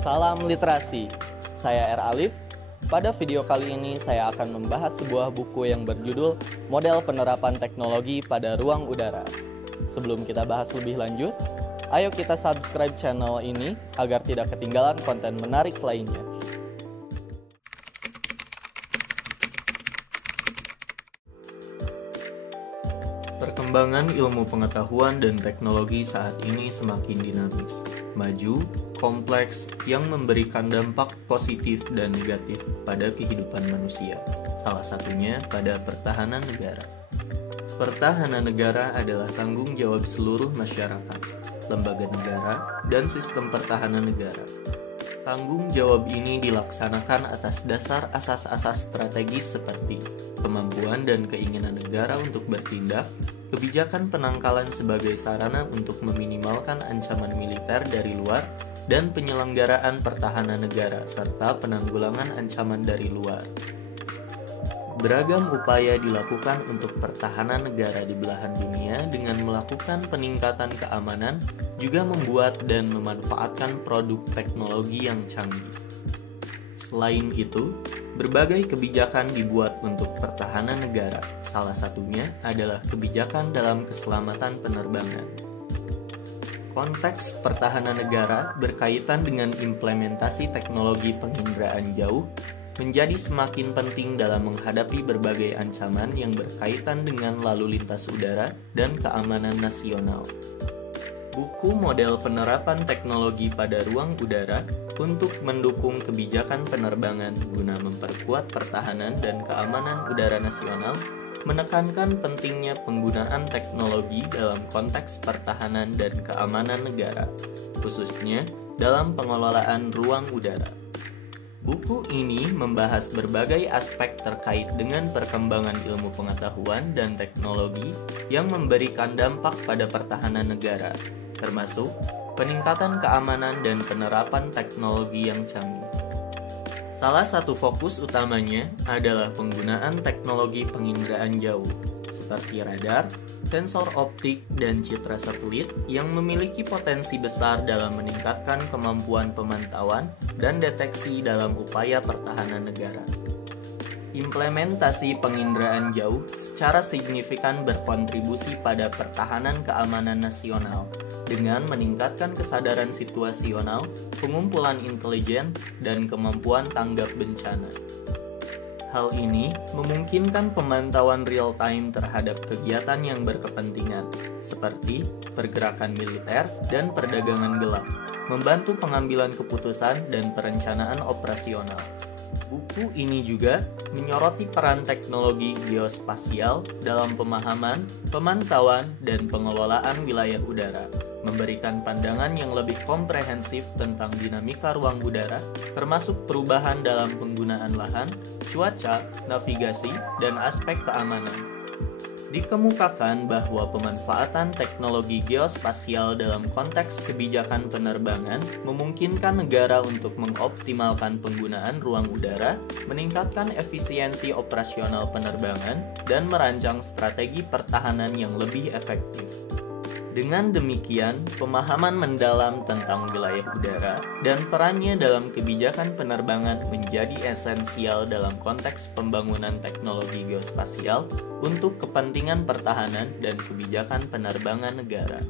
Salam literasi, saya R. Alif. Pada video kali ini saya akan membahas sebuah buku yang berjudul Model Penerapan Teknologi pada Ruang Udara. Sebelum kita bahas lebih lanjut, ayo kita subscribe channel ini agar tidak ketinggalan konten menarik lainnya. Perkembangan ilmu pengetahuan dan teknologi saat ini semakin dinamis, maju, kompleks, yang memberikan dampak positif dan negatif pada kehidupan manusia, salah satunya pada pertahanan negara. Pertahanan negara adalah tanggung jawab seluruh masyarakat, lembaga negara, dan sistem pertahanan negara. Tanggung jawab ini dilaksanakan atas dasar asas-asas strategis seperti kemampuan dan keinginan negara untuk bertindak, kebijakan penangkalan sebagai sarana untuk meminimalkan ancaman militer dari luar, dan penyelenggaraan pertahanan negara serta penanggulangan ancaman dari luar. Beragam upaya dilakukan untuk pertahanan negara di belahan dunia dengan melakukan peningkatan keamanan, juga membuat dan memanfaatkan produk teknologi yang canggih. Selain itu, berbagai kebijakan dibuat untuk pertahanan negara, salah satunya adalah kebijakan dalam keselamatan penerbangan. Konteks pertahanan negara berkaitan dengan implementasi teknologi penginderaan jauh menjadi semakin penting dalam menghadapi berbagai ancaman yang berkaitan dengan lalu lintas udara dan keamanan nasional. Buku Model Penerapan Teknologi pada Ruang Udara untuk mendukung kebijakan penerbangan guna memperkuat pertahanan dan keamanan udara nasional menekankan pentingnya penggunaan teknologi dalam konteks pertahanan dan keamanan negara, khususnya dalam pengelolaan ruang udara. Buku ini membahas berbagai aspek terkait dengan perkembangan ilmu pengetahuan dan teknologi yang memberikan dampak pada pertahanan negara, termasuk peningkatan keamanan dan penerapan teknologi yang canggih. Salah satu fokus utamanya adalah penggunaan teknologi penginderaan jauh, seperti radar, sensor optik, dan citra satelit yang memiliki potensi besar dalam meningkatkan kemampuan pemantauan dan deteksi dalam upaya pertahanan negara. Implementasi penginderaan jauh secara signifikan berkontribusi pada pertahanan keamanan nasional dengan meningkatkan kesadaran situasional, pengumpulan intelijen, dan kemampuan tanggap bencana. Hal ini memungkinkan pemantauan real-time terhadap kegiatan yang berkepentingan, seperti pergerakan militer dan perdagangan gelap, membantu pengambilan keputusan dan perencanaan operasional. Buku ini juga menyoroti peran teknologi geospasial dalam pemahaman, pemantauan, dan pengelolaan wilayah udara, memberikan pandangan yang lebih komprehensif tentang dinamika ruang udara, termasuk perubahan dalam penggunaan lahan, cuaca, navigasi, dan aspek keamanan. Dikemukakan bahwa pemanfaatan teknologi geospasial dalam konteks kebijakan penerbangan memungkinkan negara untuk mengoptimalkan penggunaan ruang udara, meningkatkan efisiensi operasional penerbangan, dan merancang strategi pertahanan yang lebih efektif. Dengan demikian, pemahaman mendalam tentang wilayah udara dan perannya dalam kebijakan penerbangan menjadi esensial dalam konteks pembangunan teknologi geospasial untuk kepentingan pertahanan dan kebijakan penerbangan negara.